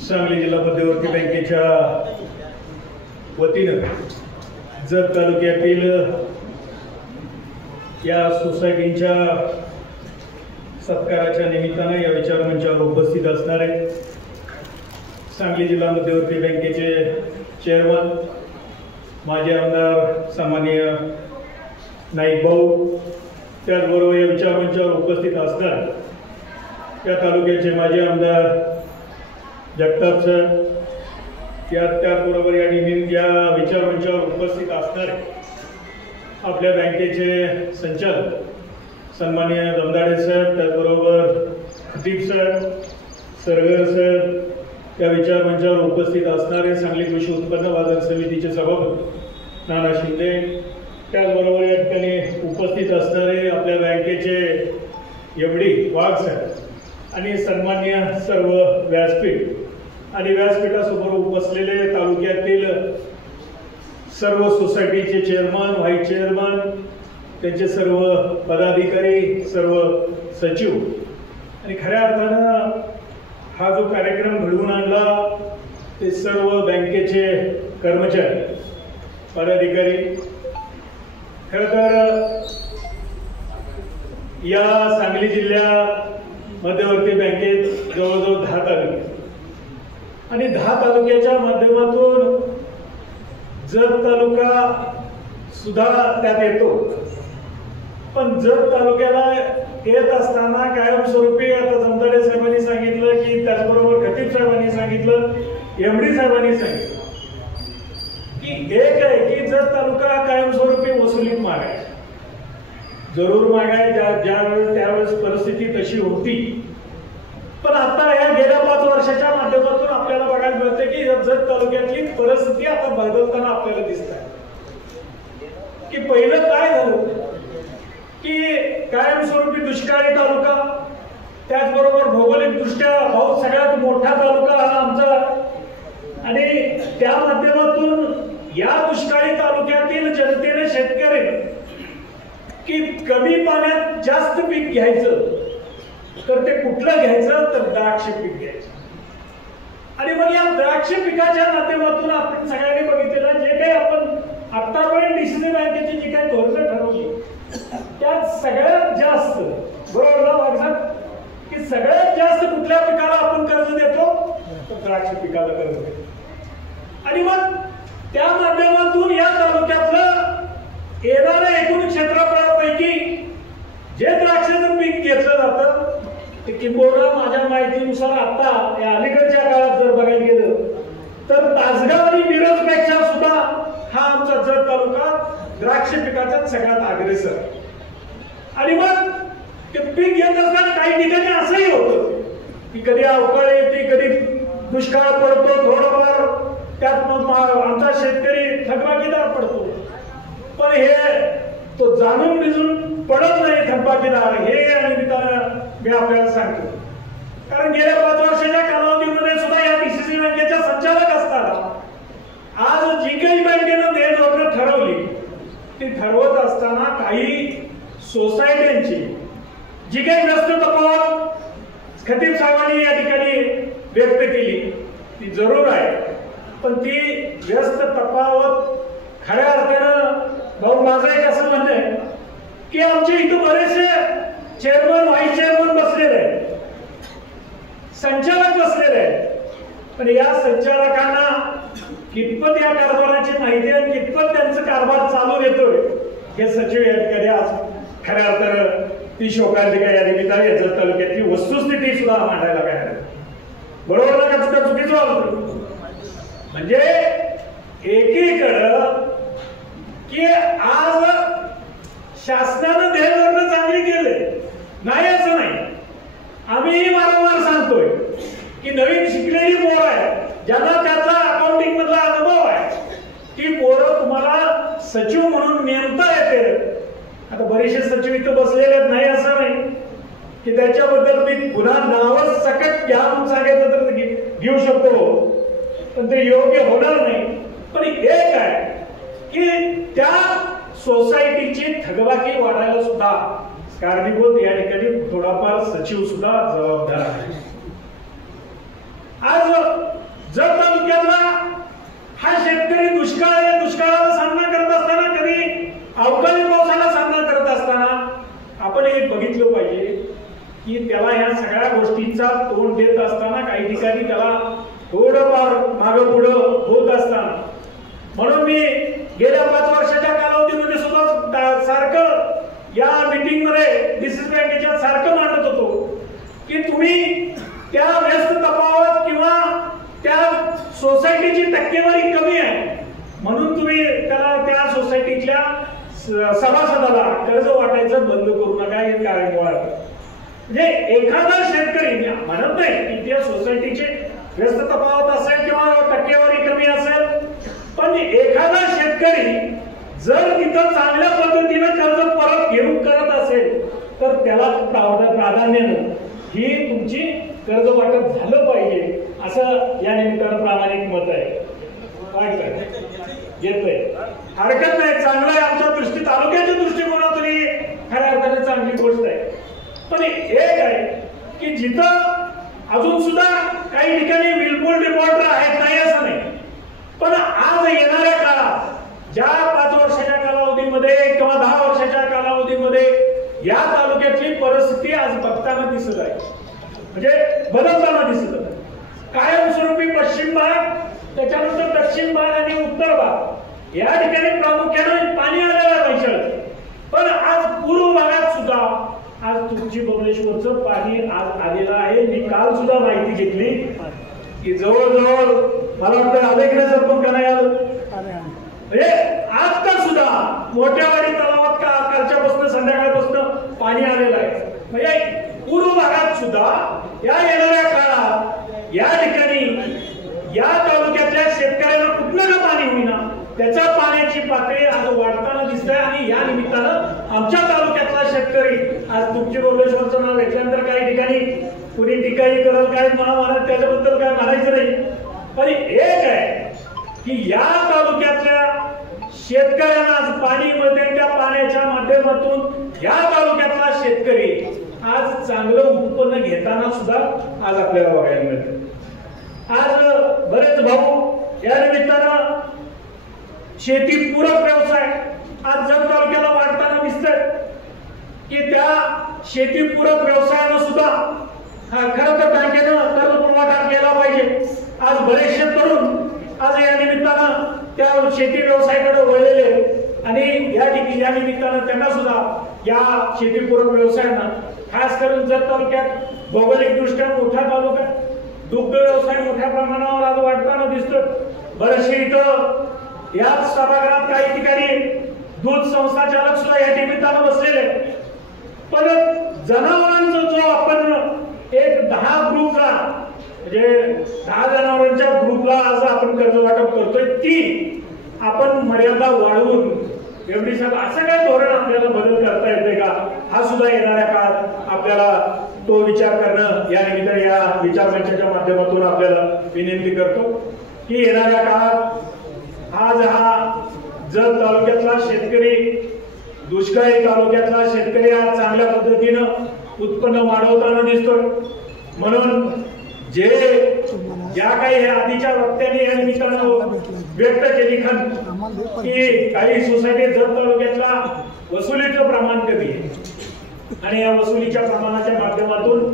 सांगली जिल्हा मध्यवर्ती बँकेच्या वतीनं जत तालुक्यातील या सोसायटीच्या सत्काराच्या निमित्तानं या विचारमंचावर उपस्थित असणारे सांगली जिल्हा मध्यवर्ती बँकेचे चेअरमन माजी आमदार सामान्य नाईक भाऊ, त्याचबरोबर या विचारमंचावर उपस्थित असणार या तालुक्याचे माजी आमदार जगताप सर, त्याचबरोबर या विचारमंचावर उपस्थित असणारे आपल्या बँकेचे संचालक सन्माननीय दमदाडे सर, त्याचबरोबर खतीब सर, सरगर सर, या विचारमंचावर उपस्थित असणारे सांगली कृषी उत्पन्न बाजार समितीचे सभापती नाना शिंदे, त्याचबरोबर या ठिकाणी उपस्थित असणारे आपल्या बँकेचे एवढी वाघ सर आणि सन्मान्य सर्व व्यासपीठ आणि व्यासपीठासमोर उपसलेले तालुक्यातील सर्व सोसायटीचे चेअरमन, व्हाईस चेअरमन, त्यांचे सर्व पदाधिकारी, सर्व सचिव आणि खऱ्या अर्थानं हा जो कार्यक्रम घडवून आणला ते सर्व बँकेचे कर्मचारी, पदाधिकारी, खरं तर या सांगली जिल्ह्या मध्यवर्ती बँकेत जवळजवळ 10 तालुके आणि 10 तालुक्याच्या माध्यमातून जत तालुका सुद्धा त्यात येतो. पण जत तालुक्याला येत असताना कायमस्वरूपी आता दमदाडे साहेबांनी सांगितलं की त्याचबरोबर खतीब साहेबांनी सांगितलं, एमडी साहेबांनी सांगितलं की एक आहे की जत तालुका कायमस्वरूपी वसुलीत मागाय, जरूर मागाय, ज्यावेळेस त्यावेळेस परिस्थिती तशी होती. पण आता या गेल्या 5 वर्षाच्या माध्यमातून आपल्याला बघायला मिळते की जत तालुक्यातली परिस्थिती आता बदलताना आपल्याला दिसत आहे. की पहिलं काय झालं की कायमस्वरूपी दुष्काळी तालुका, त्याचबरोबर भौगोलिक दृष्ट्या सगळ्यात मोठा तालुका हा आमचा, आणि त्या माध्यमातून या दुष्काळी तालुक्यातील जनतेने शेतकरी की कमी पाण्यात जास्त पीक घ्यायचं तर ते कुठलं घ्यायचं तर द्राक्ष पीक घ्यायचं. आणि मग या द्राक्ष पिकाच्या माध्यमातून आपण सगळ्यांनी बघितलेलं जे काही आपण आतापर्यंत डीसीसी बँकेची जी काही धोरणं ठरवली त्यात सगळ्यात जास्त, बरोबर ना वाघसाहेब, की सगळ्यात जास्त कुठल्या पिकाला आपण कर्ज देतो तर द्राक्ष पिकाला कर्ज देतो. आणि मग त्या माध्यमातून या तालुक्यातलं येणाऱ्या एकूण क्षेत्रफळापैकी जे द्राक्षाचं पीक घेतलं जातं ते किंबहुना माझ्या माहितीनुसार आता या अलीकडच्या काळात जर बघायला गेलं तर तासगाव आणि मिरजपेक्षा सुद्धा हा आमचा जत तालुका द्राक्ष पिकाचा सगळ्यात अग्रेसर. आणि मग ते पीक घेत असताना काही ठिकाणी असंही होतं की कधी अवकाळी येते, कधी दुष्काळ पडतो, थोडंफार त्यात आमचा शेतकरी थकबाकीदार पडतो. पण हे तो जाणून बिजून पडत नाही थकबाकीदार, हे या निमित्तानं मी आपल्याला सांगतो. कारण गेल्या 5 वर्षाच्या कालावधीमध्ये सुद्धा या डीसीसी बँकेच्या संचालक असताना आज जी काही बँकेनं देय धोरणं ठरवली ती ठरवत असताना काही सोसायट्यांची जी काही व्यस्त तफावत खतीब साहेबांनी या ठिकाणी व्यक्त केली ती जरूर आहे. पण ती व्यस्त तफावत खऱ्या अर्थानं भाऊ माझं एक असं म्हणणं आहे की आमच्या इथं बरेचसे चेअरमन, व्हाईस चेअरमन बसलेले आहेत, संचालक बसलेले आहेत. पण या संचालकांना कितपत या कारभाराची माहिती आणि कितपत त्यांचं कारभार चालू येतोय हे सचिव या ठिकाणी आज खऱ्या अर्थानं ती शोकांतिका या निमित्ताने या जत तालुक्यातली वस्तुस्थिती सुद्धा मांडायला काय, बरोबर ना का चुकीचं वाटतं. म्हणजे एकीकडं की आज शासनानं देय धोरणं चांगली केले नाही असं नाही, आम्ही वारंवार सांगतोय की नवीन शिकलेली पोरं आहे ज्यांना त्याचा अकाउंटिंग मधला अनुभव आहे ती पोरं तुम्हाला सचिव म्हणून नेमता येते. आता बरेचसे सचिव इथं बसलेले नाही असं नाही की त्याच्याबद्दल मी पुन्हा नावच सकट घ्या म्हणून सांगायचं तर घेऊ शकतो, पण ते योग्य होणार नाही. पण एक आहे की त्या सोसायटीची थकबाकी वाढायला सुद्धा कारणीभूत या ठिकाणी थोडाफार सचिव सुद्धा जबाबदार आहे. आज त्याला ह्या सगळ्या गोष्टींचा तोंड देत असताना काही ठिकाणी त्याला थोडंफार मागं पुढं होत असताना, म्हणून मी गेल्या 5 वर्षाच्या कालावधीमध्ये सुद्धा सारखं या मीटिंग मध्ये डीसीसी बँकेच्या सारखं मांडत होतो की तुम्ही त्या व्यस्त तफावत किंवा त्या सोसायटीची टक्केवारी कमी आहे म्हणून तुम्ही त्याला त्या सोसायटीच्या सभासदाला कर्ज वाटायचं बंद करू नका, हे कारण म्हणजे एखादा शेतकरी म्हणत नाही की त्या सोसायटीची व्यस्त तफावत असेल किंवा टक्केवारी कमी असेल, पण एखादा शेतकरी जर तिथं चांगल्या पद्धतीनं कर्ज परत घेऊन करत असेल तर त्याला प्राधान्यानं ही तुमची कर्ज वाटप झालं पाहिजे असं या निमित्तानं प्रामाणिक मत आहे. घेतलंय हरकत नाही, चांगलं आहे, आमच्या दृष्टी तालुक्याच्या दृष्टिकोनातून खऱ्या अर्थाने चांगली गोष्ट आहे. पण एक आहे की जिथं अजून सुद्धा काही ठिकाणी विलफुल डिफॉल्टर आहेत, नाही असं नाही, पण आज येणाऱ्या काळात ज्या 5 वर्षाच्या कालावधीमध्ये किंवा 10 वर्षाच्या कालावधीमध्ये या तालुक्यातली परिस्थिती आज बघताना दिसत आहे, म्हणजे बदलताना दिसत आहे. कायमस्वरूपी पश्चिम भाग, त्याच्यानंतर दक्षिण भाग आणि उत्तर भाग या ठिकाणी प्रामुख्याने पाणी आलेलं आहे, पण आज पूर्व भागात सुद्धा आज तुमची बबलेश्वरचं पाणी आज आलेलं आहे. मी काल सुद्धा माहिती घेतली की जवळजवळ मला वाटतं आले की नाही सरपंच का नाही आलं, म्हणजे आता सुद्धा मोठ्यावाडी तलावात कालच्यापासून संध्याकाळपासून पाणी आलेलं आहे. म्हणजे पूर्व भागात सुद्धा या येणाऱ्या काळात या ठिकाणी या तालुक्यातल्या शेतकऱ्यांना कुठलं का पाणी होईना त्याच्या पाण्याची पातळी आज वाढताना दिसते. आणि या निमित्तानं आमच्या तालुक्यातला शेतकरी आज तुमची बबलेश्वरचं नाव घेतल्यानंतर काही ठिकाणी कुणी टीकाही करल, काय म्हणा त्याच्याबद्दल काय म्हणायचं नाही, पण एक आहे की या तालुक्यातल्या शेतकऱ्यांना आज पाणी मिळते, त्या पाण्याच्या माध्यमातून या तालुक्यातला शेतकरी आज चांगलं उत्पन्न घेताना सुद्धा आज आपल्याला बघायला मिळतं. आज बरेच भाऊ या निमित्तानं शेतीपूरक व्यवसाय आज जत तालुक्याला वाढताना दिसतंय की त्या शेतीपूरक व्यवसायानं सुद्धा खरं तर बँकेनं कर्ज पुरवठा केला पाहिजे. आज बरेचसे तरुण आज या निमित्तानं त्या शेती व्यवसायाकडे वळलेले आणि या निमित्तानं त्यांना सुद्धा या शेतीपूरक व्यवसायांना खास करून जत तालुक्यात भौगोलिक दृष्ट्या मोठा तालुका, दुग्ध व्यवसाय मोठ्या प्रमाणावर आज वाढताना दिसतो. बरेचसे इथं याच सभागृहात काही ठिकाणी दूध संस्था चालक सुद्धा या निमित्तानं बसलेले, पण जनावरांचा जो आपण एक 10 ग्रुपला म्हणजे 10 जनावरांच्या ग्रुपला आज आपण कर्ज वाटप करतोय, ती आपण मर्यादा वाढवून एवढी असं काय धोरण आपल्याला बदल करता येते का, हा सुद्धा येणाऱ्या काळात आपल्याला तो विचार करणं या निमित्ताने या विचार मंचाच्या माध्यमातून आपल्याला विनंती करतो की येणाऱ्या काळात आज हा जत तालुक्यातला शेतकरी, दुष्काळी तालुक्यातला शेतकरी आज चांगल्या पद्धतीनं उत्पन्न वाढवताना दिसतोय. म्हणून ज्या काही आधीच्या वक्त्यांनी या निमित्तानं व्यक्त केली की काही सोसायटी जत तालुक्यातला वसुलीचं प्रमाण कमी आहे आणि या वसुलीच्या प्रमाणाच्या माध्यमातून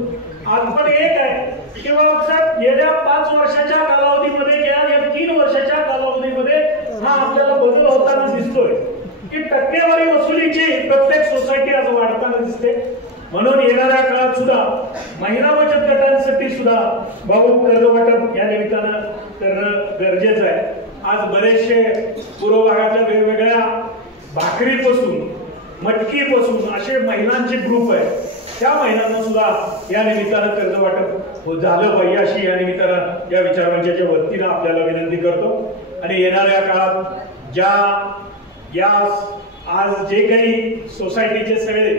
आज पण एक आहे की बाबा गेल्या 5 वर्षाच्या कालावधीमध्ये किंवा या 3 वर्षाच्या कालावधीमध्ये हा आपल्याला बदल होताना दिसतोय की टक्केवारी वसुलीची प्रत्येक सोसायटी आज वाढताना दिसते. म्हणून येणाऱ्या काळात सुद्धा महिला बचत गटांसाठी सुद्धा भाऊ कर्ज वाटप या निमित्तानं करणं गरजेचं आहे. आज बरेचसे पूर्व भागाच्या वेगवेगळ्या भाकरीपासून मटकीपासून असे महिलांचे ग्रुप आहेत, त्या महिलांना सुद्धा या निमित्तानं कर्ज वाटप झालं पाहिजे अशी या निमित्तानं या विचार मंचाच्या वतीनं आपल्याला विनंती करतो. आणि येणाऱ्या काळात या आज जे काही सोसायटीचे सगळे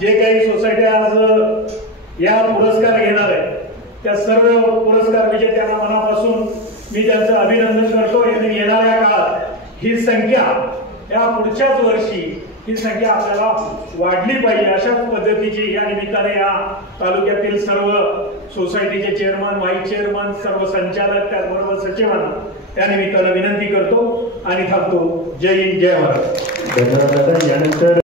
जे काही सोसायटी आज या पुरस्कार घेणार आहे त्या सर्व पुरस्कार विजेत्यांना मनापासून मी त्यांचं अभिनंदन करतो. आणि येणाऱ्या काळात ही संख्या या पुढच्याच वर्षी ही संख्या आपल्याला वाढली पाहिजे अशाच पद्धतीची या निमित्ताने या तालुक्यातील सर्व सोसायटीचे चेअरमन, व्हाईस चेअरमन, सर्व संचालक त्याचबरोबर सचिवांना त्या निमित्तानं विनंती करतो आणि थांबतो. जय हिंद, जय महाराष्ट्र. धन्यवाद. यानंतर